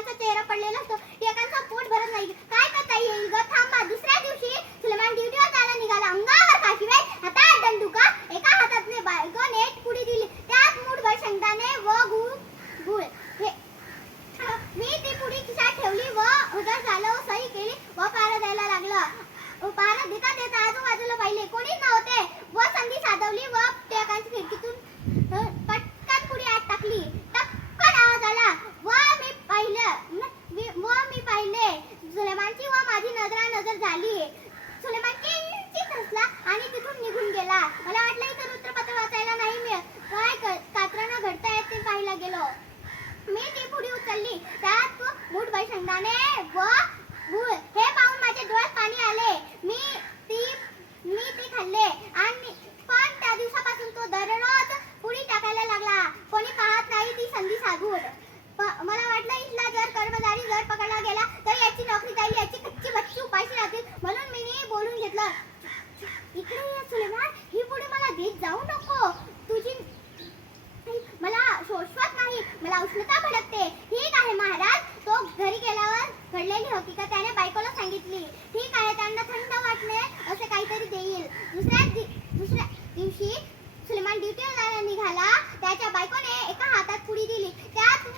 सुलेमानचा चेहरा पडलेला असतो. एकांचा पोट भरत नाही. काय करता येईल ग, थांबा. दुसऱ्या दिवशी सुलेमान ड्युटीवर जायला निघाला. अंगावर काठीवेल, हातात दंडुका, एका हातातने बायकोने पुडी दिली, त्यात मूठभर शेंगदाणे व गुळ. मी ती पुडी खिशात ठेवली व उदास झालो, सही केली व पारा द्यायला लागला. पारा देता देता आजूबाजूला पाहिले, कोणी नव्हते व संधी साधवली व टेकांची खिडकीतून पटकन पुडी आत टाकली. टपकन आवाज आला व मी पाहिले सुलेमानची व माझी नजर झाली. सुलेमान किंचित हसला आणि तिथून निघून गेला. मला वाटलं इथं वृत्तपत्र वाचायला नाही मिळत, काय कात्रानं घडतायत ते पाहायला गेलो. मी ती पुडी उचलली, त्यात मूठभर शेंगदाणे व गुळ. हे पाहून माझ्या डोळ्यात पाणी आले. मी ती खाल्ले आणि पण त्या दिवसापासून तो दररोज पुडी टाकायला लागला. कोणी पाहत नाही ती संधी साधून. मला वाटलं इथला कर्मचारी जर पकडला गेला तर याची नोकरी जाईल, याची कच्ची बच्ची उपाशी राहतील, म्हणून मी बोलून घेतलं. इकडे ये सुलेमान, ही पुडी मला देत जाऊ नको. तुझी मला शोषवत नाही, मला उष्णता भडकते. ठीक आहे महाराज. तो घरी गेल्यावर घडलेली हकीकत त्याने बायकोला सांगितली. ठीक आहे, त्यांना थंड वाटणे असे काहीतरी देईल. दुसऱ्या दिवशी सुलेमान ड्युटीवर जायला निघाला. त्याच्या बायकोने एका हातात पुडी दिली, त्यात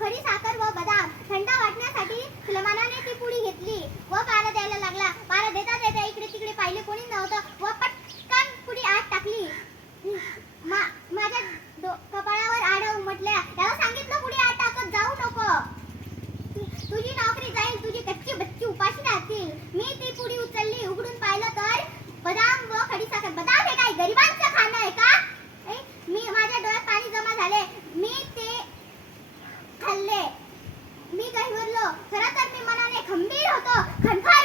खडी साखर व बदाम. थंड वाटण्यासाठी सुलेमानाने ती पुडी घेतली व पारा द्यायला लागला. पारा देता देता इकडे तिकडे पाहिले, कोणी नव्हतं व पटकन पुडी आत टाकली. माझ्या कपाळावर आडा उमटल्या. त्याला सांगितलं पुढे आत टाकत जाऊ नको, तुझी नोकरी जाईल, तुझी कच्ची बच्ची उपाशी राहतील. मी ती पुडी उचलली, उघडून पाहिलं तर बदाम व खडीसाखर. बदाम हे काय गरिबांचं खाणं आहे का? माझ्या डोळ्यात पाणी जमा झाले. मी ते खाल्ले. मी गहिवरलो. खरं तर मी मनाने खंबीर होतो. खणखण